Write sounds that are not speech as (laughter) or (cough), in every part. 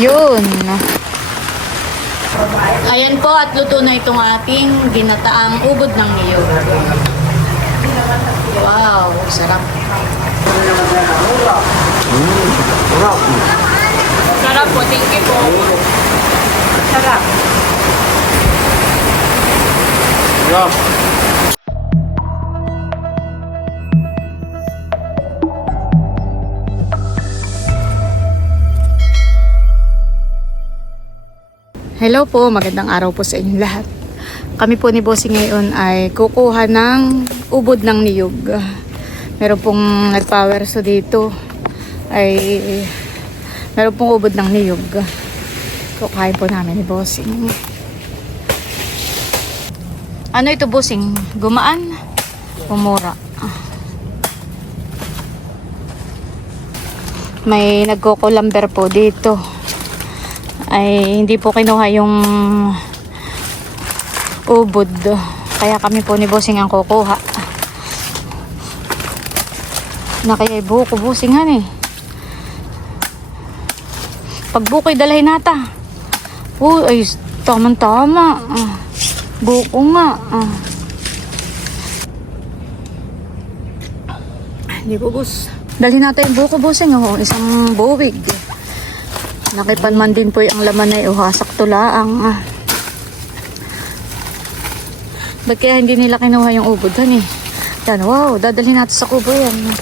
Yun. Ayan po at luto na itong ating ginataang ubod ng niyog. Wow, sarap. Sarap po, thank you po. Sarap. Hello po, magandang araw po sa inyong lahat. Kami po ni Bossing ngayon ay kukuha ng ubod ng niyog. Meron pong nagpower so dito ay meron pong ubod ng niyog. Kukain po namin ni Bossing. Ano ito Bossing? Gumaan? Umura. May nagkukulamber po dito ay hindi po kinuha yung ubod. Kaya kami po ni Bossing ang kukuha. Na kaya buko busingan eh. Pag buko'y dalhin nata. Uy, ay tamang-tama. Ah, Buko nga. Ah. Hindi po, bus. Dalhin natin yung buko, busing. Oh, isang buwig. Nakipanman din po yung laman na oh, sakto laang. Ah. Ba't kaya hindi nila kinuha yung ubod han eh? Yan, wow, dadalhin natin sa kubo yan.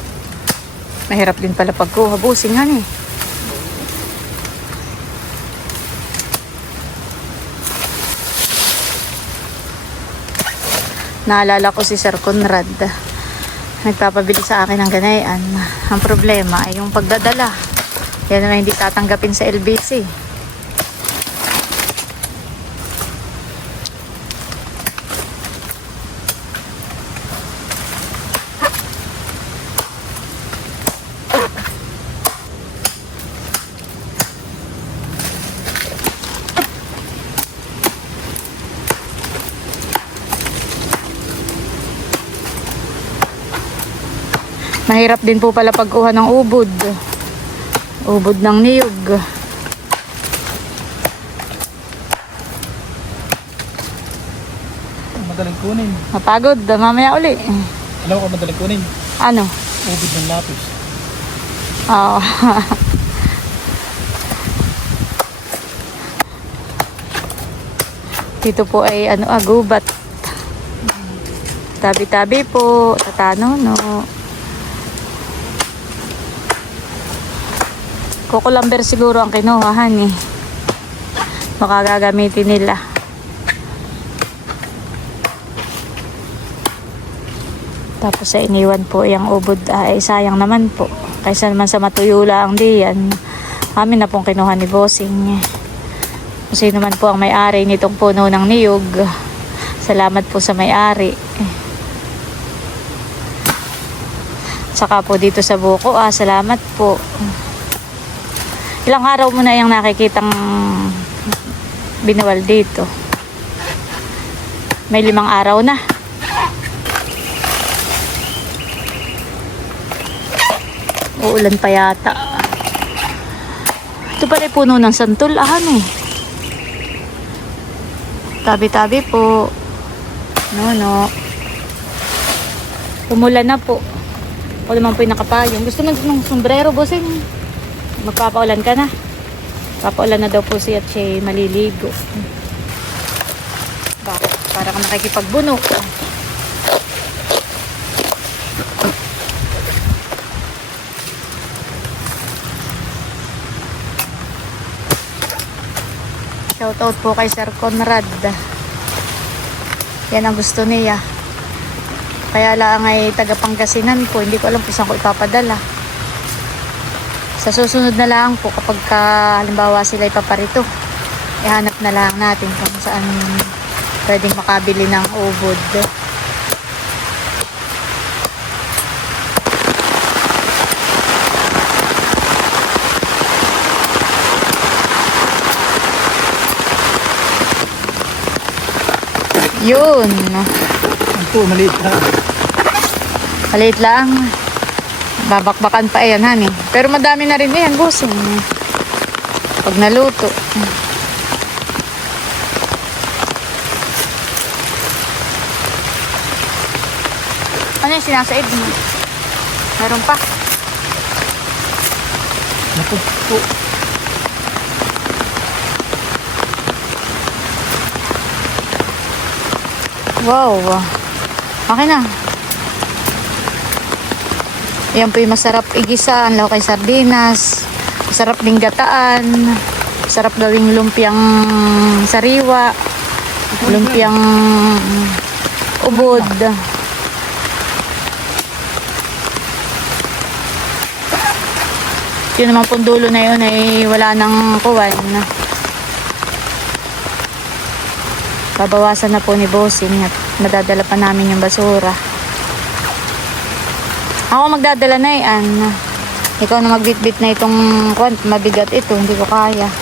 Mahirap din pala pagkuha, busing han eh. Naalala ko si Sir Conrad. Nagpapabili sa akin ng ganayan. Ang problema ay yung pagdadala. Yan na hindi tatanggapin sa LBC. Mahirap din po pala pagkuha ng ubod. Ubod ng niyog. Madaling kunin. Mapagod. Mamaya uli. Alam ko madaling kunin. Ano? Ubod ng lapis. Oo. (laughs) Dito po ay ano ah, gubat. Tabi-tabi po. Tatano, no. Kukulamber siguro ang kinuhahan eh. Baka gagamitin nila. Tapos sa iniwan po yung ubod ay sayang naman po. Kaysa naman sa matuyo lang diyan. Amin na pong kinuha ni Bossing. Kung sino man po ang may-ari nitong puno ng niyog. Salamat po sa may-ari. Saka po dito sa buko, ah, salamat po. Ilang araw mo na yung nakikitang binawal dito. May limang araw na. Uulan pa yata. Ito pala puno ng santol. Ahan eh. Tabi-tabi po. No, no. Umulan na po. O naman po yung nakapayong. Gusto mo ng sombrero, bossing? Magpapaulan ka na. Papaulan na daw po siya at siya maliligo. Bakit? Para ka nakikipagbuno. Shoutout po kay Sir Conrad. Yan ang gusto niya. Kaya lang ay taga Pangasinan po. Hindi ko alam kung saan ko ipapadala. Sa susunod na lang po kapag ka, halimbawa sila ipaparito, ihanap na lang natin kung saan pwedeng makabili ng ubod. Yun. Po, maliit na. Maliit lang. Babakbakan pa yan, honey. Pero madami na rin yan, bossing. Pag naluto. Ano yung sinasaid mo? Meron pa. Naku. Wow. Okay na. Yan po yung masarap igisa. Ang kay sardinas. Masarap ding gataan. Masarap gawing lumpiang sariwa. Lumpiang ubod. Yun naman pong dulo na yun ay wala nang kuwan. Babawasan na po ni Bossing at madadala pa namin yung basura. Ako magdadala na yan. Ikaw na magbitbit na itong kwan, mabigat ito, hindi ko kaya.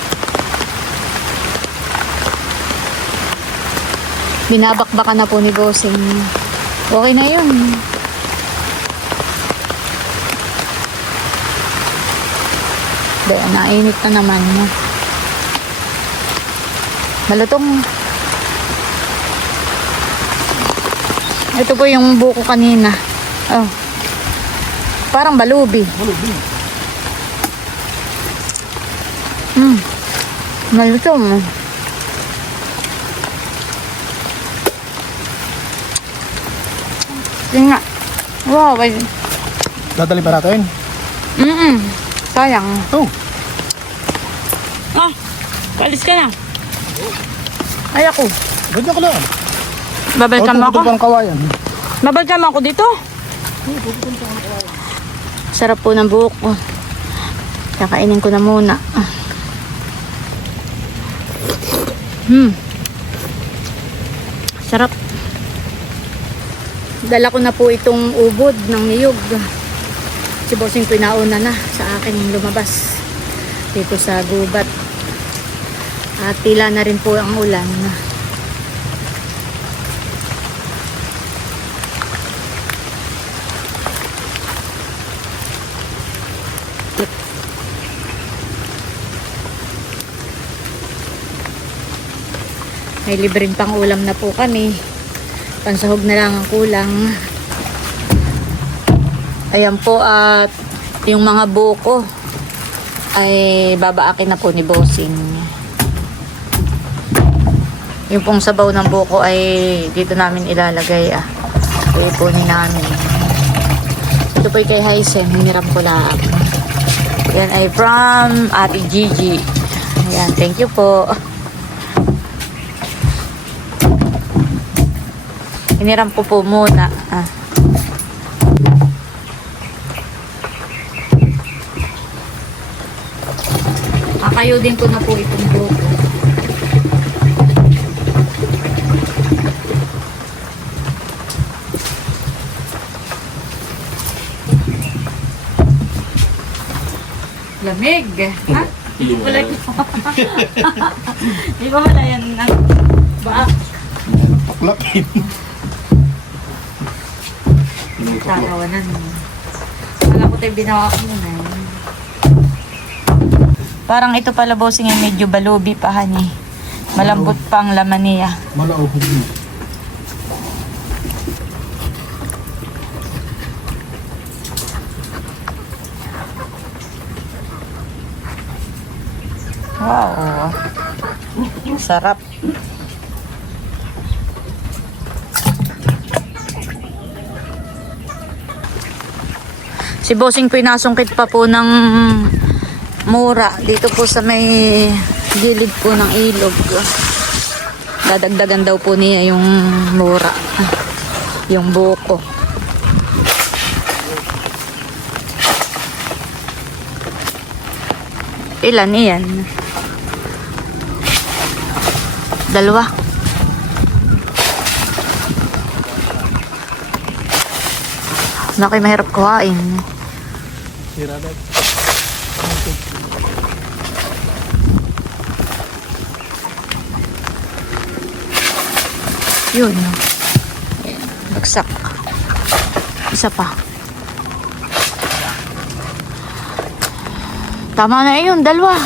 Binabakbakan na po ni Bossing. Okay na yun. Dahil nainit na naman. Malutong. Ito po yung buko kanina. Oh. Parang balubi. Malubi. Hmm. Malutong. Yun nga. Wow. ay- Dadali pa natin. Mm-mm. Sayang. Oh, Ah, palis ka na. Ay ako. ganyan ka lang. Babalikan mo ako. pang kawayan. Babalikan mo ako dito. Sarap po ng buhok ko. Kakainin ko na muna. Hmm. Sarap. Dala ko na po itong ubod ng niyog. Si Bossing pinauna na sa akin lumabas dito sa gubat. At tila na rin po ang ulan. May libreng pang ulam na po kami. Pansahog na lang ang kulang. Ayan po at yung mga buko ay babaakin na po ni Bossing. Yung pong sabaw ng buko ay dito namin ilalagay ah. Iipunin namin. Ito po kay Hysen, hiniram ko lang. Yan ay from Ate Gigi. Ayan, thank you po. Hiniram ko po muna. Ah. Kakayodin ko na po itong buko. Lamig. Ha? Hindi ko pala Hindi ko pala yan. Baak. Paklakin. Tatawanan mo. Wala ko tayo binawa ko muna. eh. Parang ito pala bossing ay medyo balubi pa hani. Malambot pa ang laman niya. Malaog din. Wow. Sarap. Si Bossing po inasungkit pa po ng mura dito po sa may gilid po ng ilog. Dadagdagan daw po niya yung mura. Yung buko. Ilan iyan? Dalawa. Nakay mahirap kuhain. Sira dad. Yun. Ayan. Isa pa. Tama na yun, dalawa.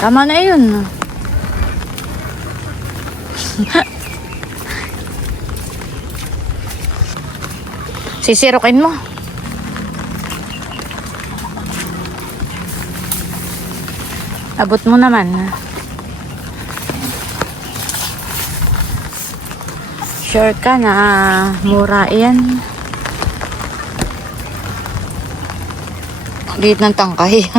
Tama na yun. (laughs) Sisirokin mo. Abot mo naman. Sure ka na mura yan. Liit ng tangkay. (laughs)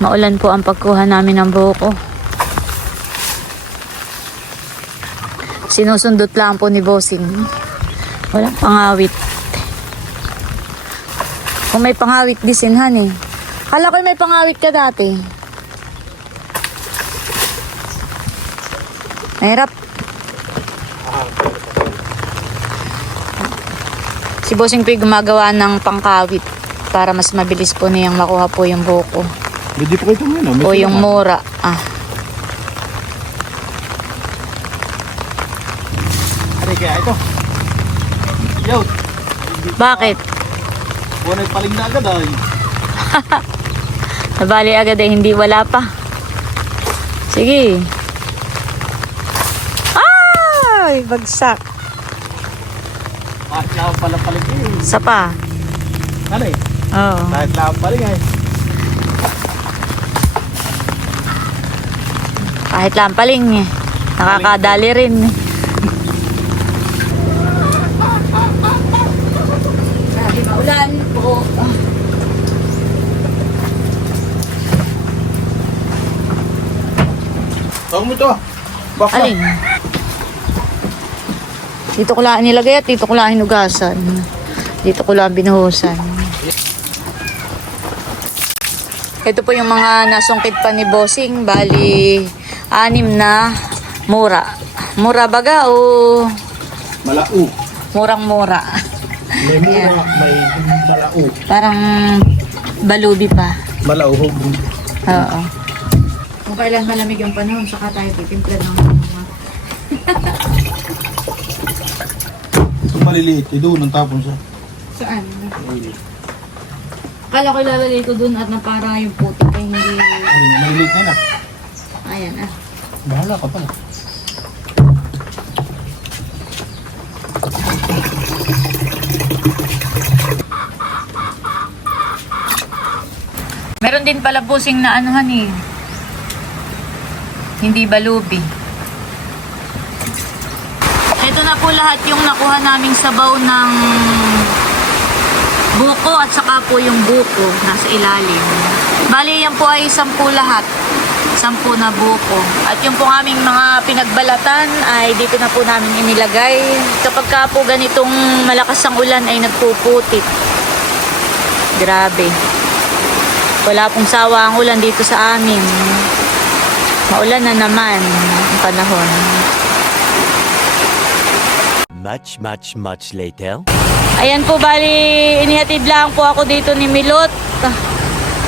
Maulan po ang pagkuha namin ng buko. Sinusundot lang po ni Bossing. Walang pangawit. Kung may pangawit disinhan eh. Kala ko may pangawit ka dati. Mahirap. Si Bossing po yung gumagawa ng pangkawit para mas mabilis po niyang makuha po yung buko. Hindi pa kayo ngayon. O yung mura. Ah, Ano kaya ito? Yo, bakit? buwan ay paling na agad ay. (laughs) Nabali agad eh, hindi wala pa. Sige. Ay, bagsak. Kahit lang pala paling eh. Isa pa. Ano eh? Oo. Kahit lang paling eh. Kahit lampaling eh. Nakakadali rin eh. Grabe maulan po. Tawag mo ito. Bakla. Alin? Dito ko lang nilagay at dito ko lang hinugasan. Dito ko lang binuhusan. Ito po yung mga nasungkit pa ni Bossing. Bali, anim na mura. Mura baga o Malao. murang-mura? May mura, may malao. Parang balubi pa. Malao. Oo. Kung kailan malamig ang panahon, saka tayo titimpla ng mga... Ito maliliit. Eh, doon ang tapon sa. Saan? Kala ko ilalagay ko dun at na para yung putik ay hindi... Ano, maliliit na yun ah. Ayan ah. Bahala ka pala. Meron din pala busing na anuhan eh. Hindi balubi. Ito na po lahat yung nakuha naming sabaw ng buko at saka po yung buko nasa ilalim. Bali yan po ay sampu lahat. Sampu na buko. At yung po aming mga pinagbalatan ay dito na po namin inilagay. Kapag ka po ganitong malakas ang ulan ay nagpuputit. Grabe. Wala pong sawa ang ulan dito sa amin. Maulan na naman ang panahon. Much, much, much later. Ayan po, bali, inihatid lang po ako dito ni Milot.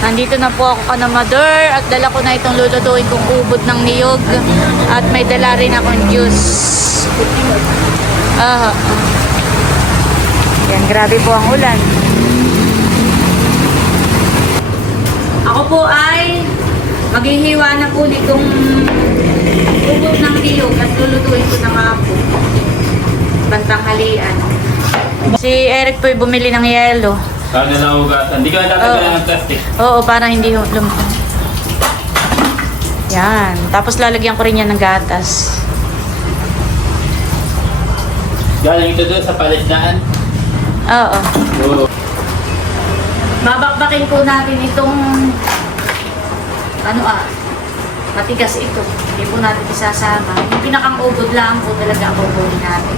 Nandito na po ako kanamador at dala ko na itong lulutuin kong ubod ng niyog. At may dala rin akong juice. Ah. Yan, grabe po ang ulan. Ako po ay maghihiwa na po nitong ubod ng niyog at lulutuin ko na nga po. Bantang halian. Si Eric po ay bumili ng yelo. Sana na hugasan. Hindi ka natatagalan ng plastic. Oo, para hindi hu- lum... Yan. Tapos lalagyan ko rin yan ng gatas. Galing ito doon sa palisdaan. Oo. Oo. Babakbakin po natin itong ano ah, matigas ito. Hindi po natin isasama. Yung pinakang ubod lang po talaga ang ubodin natin.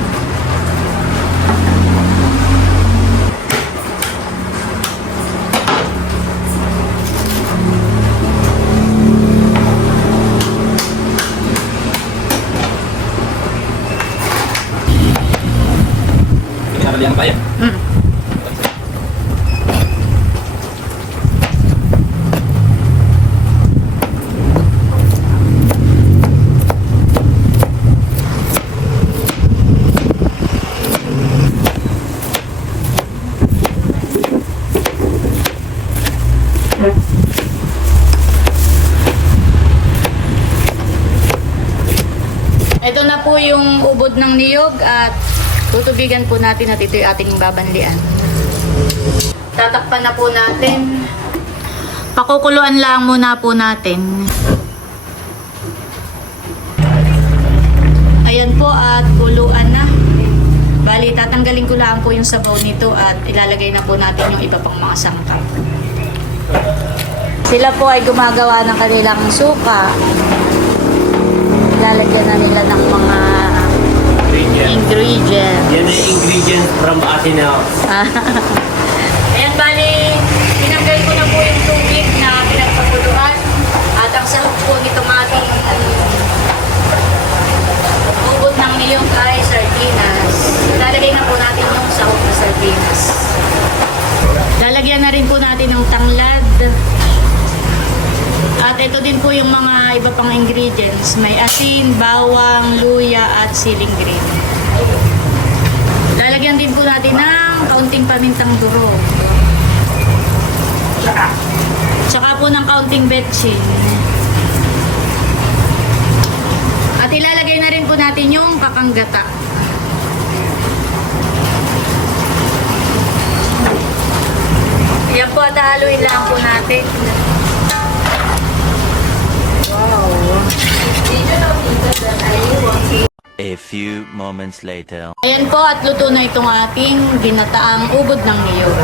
Nakalihan pa yan. Mm. niyog at tutubigan po natin at ito yung ating babanlian. Tatakpan na po natin. Pakukuluan lang muna po natin. Ayan po at kuluan na. Bali, tatanggalin ko lang po yung sabaw nito at ilalagay na po natin yung iba pang mga sangkap. Sila po ay gumagawa ng kanilang suka. Lalagyan na nila ng mga ingredients. Yan ay ingredients from House. (laughs) Ayan, bali, tinanggal ko na po yung tubig na pinagpapuluan. At ang sahog po nitong ating ubod ng niyong ay sardinas. Lalagay na po natin yung sahog na sardinas. Lalagyan na rin po natin yung tanglad. At ito din po yung mga iba pang ingredients. May asin, bawang, luya, at siling green. Lalagyan din po natin ng kaunting pamintang durog. Tsaka po ng kaunting betchin. At ilalagay na rin po natin yung kakanggata. Yan po at haluin lang po natin. A few moments later. Ayan po at luto na itong ating ginataang ubod ng niyog.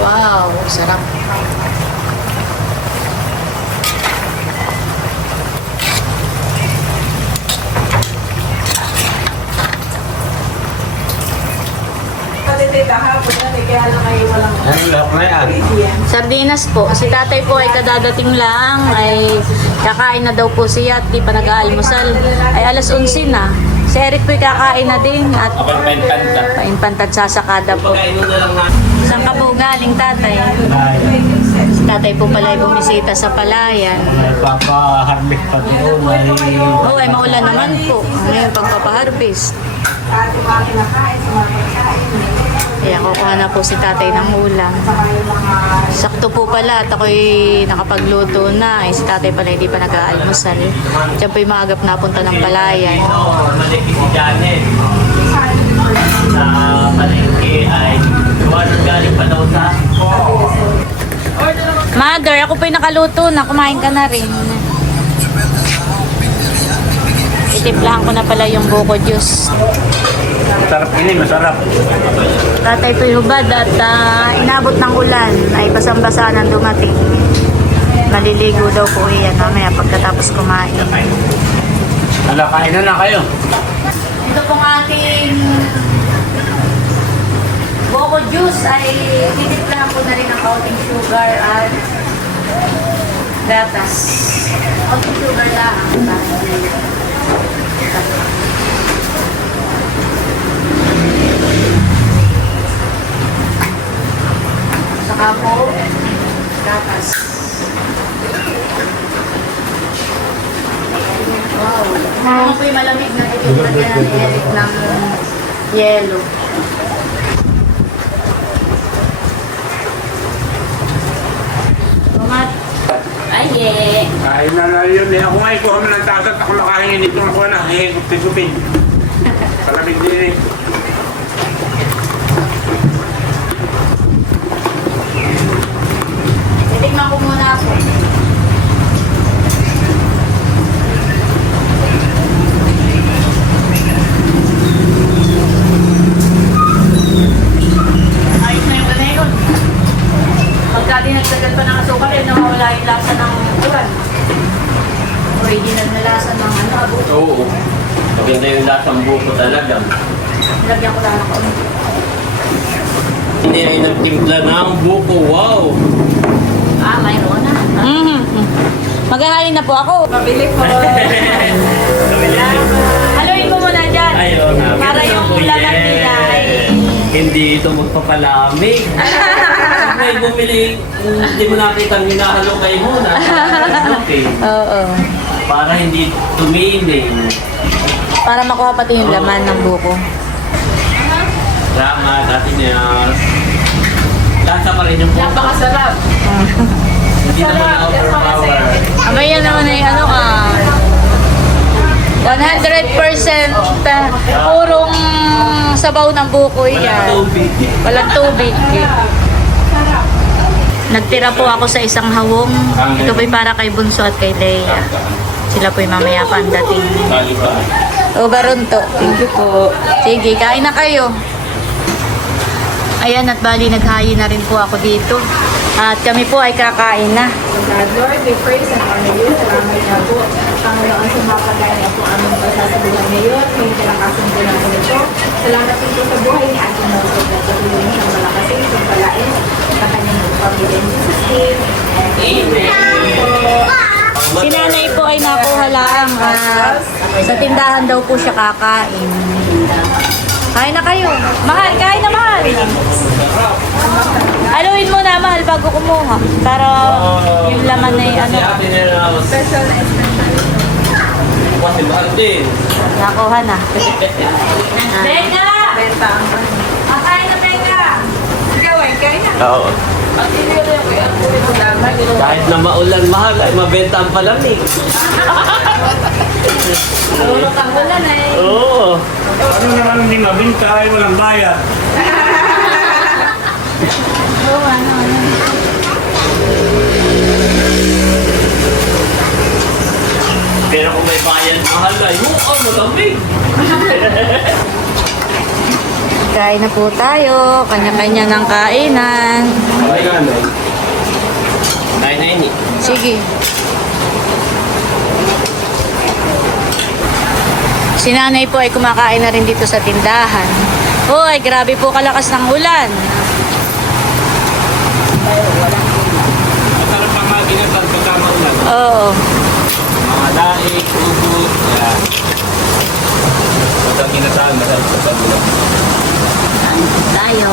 Wow, sarap. Ano lang na yan? Sardinas po. Si tatay po ay kadadating lang. Ay kakain na daw po siya at di pa nag-aalmusal. Ay alas 11 na. Si Eric po ay kakain na din at Abang pentanta. paimpantat sasakada po. Pagkainom na lang na. Saan ka po galing tatay? Si tatay po pala ay bumisita sa palayan. Papa-harvest pa doon ay... Oh, ay maulan naman po. Ngayon pagpapaharvest. Kaya kukuha na po si tatay ng ulam. Sakto po pala at ako'y nakapagluto na. Eh, si tatay pala hindi pa nag-aalmusal. Diyan po yung maagap na punta ng palayan. Sa palengke ay... Galing pa daw sa... Mother, ako po yung nakaluto na. Kumain ka na rin. Itimplahan ko na pala yung buko juice. Masarap ini, masarap. Tatay po'y hubad at ah, inabot ng ulan ay basang-basa nang dumating. Maliligo daw po iyan mamaya pagkatapos kumain. Hala, kain na na kayo. Ito pong ating Boko juice ay titiplahan ko na rin ng kaunting sugar at gatas. Kaunting sugar lang. Saka po, gatas. Wow. Po yung malamig na ito yung lagyan ng yelo. Tomat. Ay, yeah. Kain na yun eh. Ako nga ikuha mo ng tagat. Ako nakahingi nito ako na. Hingin tisupin. Kalamig (laughs) din eh. Titignan ko muna ako. Ayos na yung ganayon. Pagka dinagdagan pa ng asukal, yun nawawala yung lasa ng ulan. Original na lasa ng ano, abo. Oo. Maganda yung lasang buko talaga. Lagyan ko lang ng kaunti. Hindi ay nagtimpla ng buko. Wow! Ah, mayroon na. Mm-hmm. Maghahalin na po ako. Pabili po. (laughs) Haluin ko muna dyan. Ayun na. Para yung laman nila ay... Hindi ito magpapalamig. (laughs) May bumili, hindi mo nakita ang hinahalo kayo muna. (laughs) Okay. Oo. Para hindi tumining. Para makuha pati yung laman ng buko. Salamat, atin niya. Lasa pa rin yung buko. Napakasarap. Hindi naman na-overpower. Amaya naman ay ano ka. 100% purong sabaw ng Walang yan. tubig. Walang tubig. Nagtira po ako sa isang hawong. Ito po'y para kay Bunso at kay Leia. Sila po'y mamaya pa ang dating. O Baronto. Thank you po. Sige, kain na kayo. Ayan at bali naghayi na rin po ako dito. At kami po ay kakain na. God, Lord, we praise and honor you. Salamat na po. Panginoon sa mga kagaya na po aming pasasabuhan ngayon. May pinakasundo namin ito. Salamat din po sa buhay ni Ate Mosog na patuloy niyang malakasin sa palain sa kanyang mga pamilya. In Jesus' name. Amen. Si nanay po ay nakuha lang at sa tindahan daw po siya kakain. Kain na kayo. Mahal, kain na mahal. Haluin mo na mahal bago kumuha. Para yung laman ay ano. Special na special. Nakuha na. Benga! Benta ang Ah, Kain na Benga! Ikaw ay kaya na. Oo. Kahit na maulan mahal ay mabenta ang palamig. Tulog ang ulan eh. Oo. Ano naman hindi mabinta ay walang bayad. Oo, ano, ano. Pero kung may bayan mahal ay, oh, malamig. (laughs) Kain na po tayo. Kanya-kanya ng kainan. Kain na ini. Sige. Si nanay po ay kumakain na rin dito sa tindahan. Hoy, grabe po kalakas ng ulan. Masarap ang mga ginagawa pagka maulan. Oo. Mga daig, ugot, yan. Masarap ginasaan, masarap sa sabulan. Tayo.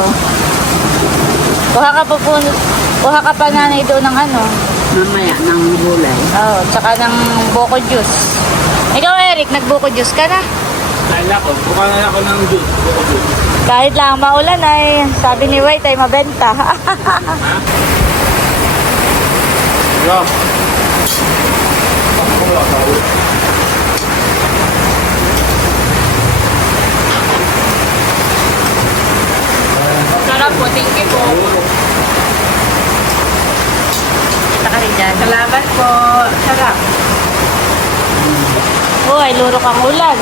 Kuha ka pa po, kuha ka pa nanay doon ng ano. Mamaya ng gulay. Oo, tsaka ng boko juice. Ikaw Eric, nagbuko juice ka na? Ay, nako, buka na ako ng juice. Buko juice. Kahit lang maulan ay, sabi ni White ay mabenta. (laughs) Yeah. Sarap po. Thank you po. Kita ka rin dyan. Salamat po. Sarap. Ay lurok ang ulan.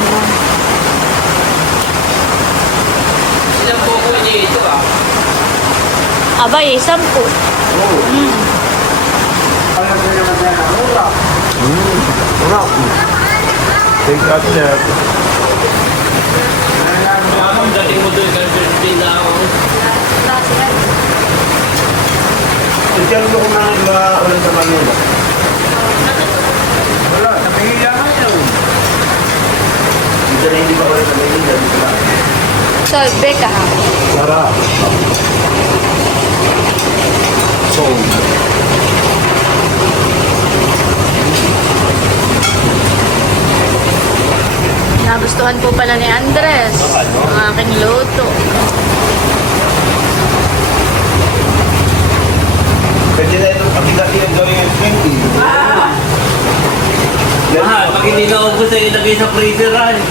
Ilang buko niya ito ah. Abay, sampu. Take that chef. Ang dating mo doon, kasi din na ako. Diyan ko kung nang ba ulit sa Manila. Wala, sa Manila ka yun. Diyan hindi ba ulit sa Manila? dito lang. So, Becca. Sarap. So, Nagustuhan po pala ni Andres ang aking luto. pwede na ito pag-igati ang gawin yung 20. Mahal, pag hindi naubos ay ilagay sa freezer ay. (laughs)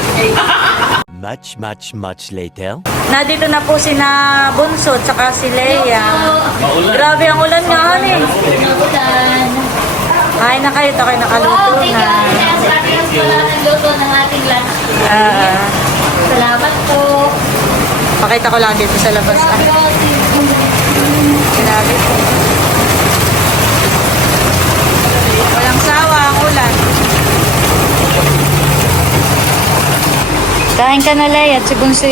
Much, much, much later. Nandito na po si na Bunso at saka si Leia. Maulan. Grabe ang ulan nga eh. Kain na kayo, ito kayo nakaluto na. luto ng ating lunch. Ah, Salamat po. pakita ko lang dito sa labas. Ah, grabe po. Walang sawa ang ulan. Kain ka na, Leia, at si Bunso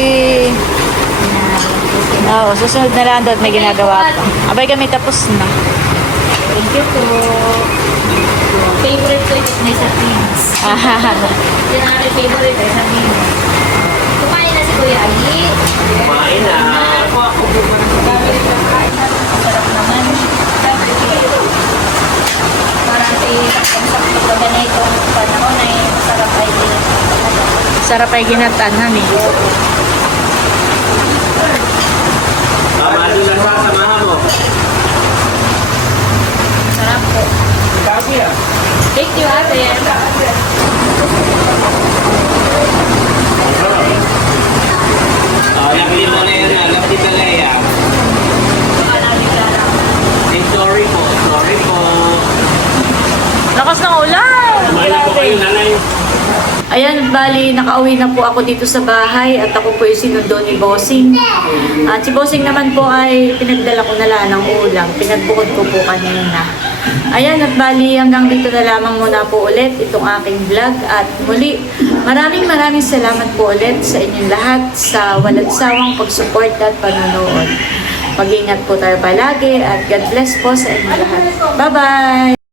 Oo, susunod na lang doon may ginagawa pa. Abay kami tapos na. Thank you po. Favorite ko yung may sardines. Yung aking favorite ay sardines. Kumain na si Kuya Ali. Kumain na. Ako ako po pa ng family ka kain na. Ang sarap naman. Parang si ang sakto ka ganito panahon ay masarap ay Sarap ay ginatanhan eh. Mamalo lang pa, samahan mo. Sarap po. Thank you, ate. Ah, oh, nabili mo na yun, nabili ka na yan. Ah. Sorry po, sorry po. Lakas ng ulan. Ayan, bali, nakauwi na po ako dito sa bahay at ako po yung sinundo ni Bossing. At si Bossing naman po ay pinagdala ko na lang ng ulam. Pinagbukod ko po kanina. Ayan, at bali, hanggang dito na lamang muna po ulit itong aking vlog. At muli, maraming maraming salamat po ulit sa inyong lahat sa walang sawang pagsupport at panonood. Mag-ingat po tayo palagi at God bless po sa inyong lahat. Bye-bye!